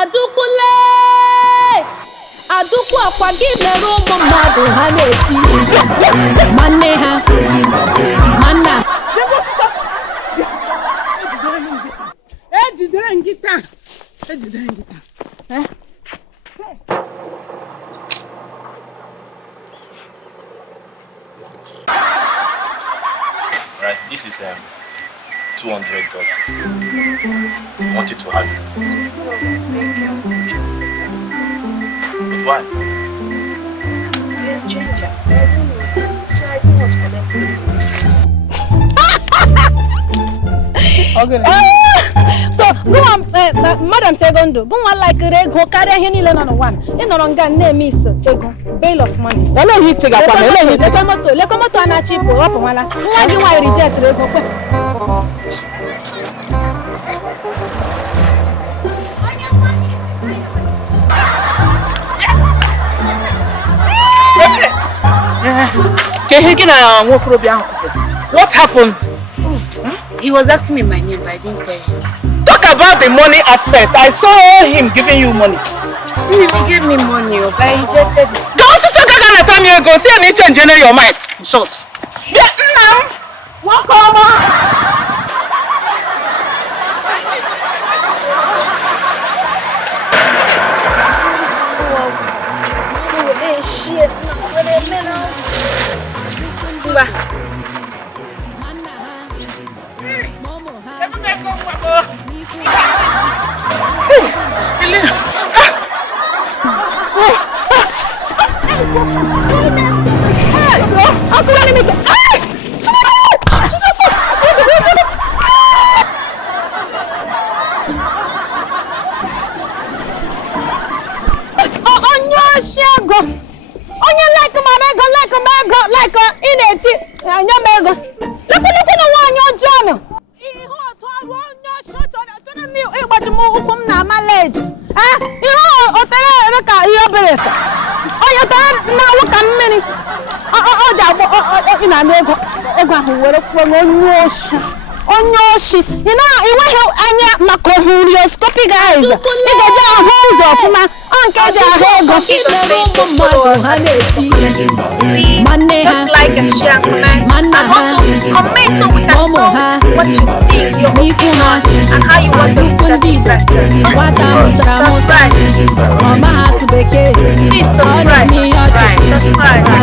Adukule Adukwu akwa gị mere ụmụ mmadụ ha na-eti manne ha manna ejidere ngita Right, this is $200. I want you to have it. But why? You're a stranger. So I don't want to connect with you. So go on, Madam Segundo, go on like go carry any on one. You know, on gun name is bail of money. Let me take up a let come to an cheap up one. Why do I reject the What happened? He was asking me my name, but I didn't tell him. Talk about the money aspect. I saw him giving you money. He gave me money, but I rejected it. The officer can't tell me go see any change in your mind. Short. Yeah, now. Walk over. Onyoshi, you know, you want ANYI microscopic eyes. You get your holes off, man. Uncle, just like and share and comment. And also comment so we can know what you think, your opinion, and how you want to see it better. Subscribe. Please subscribe.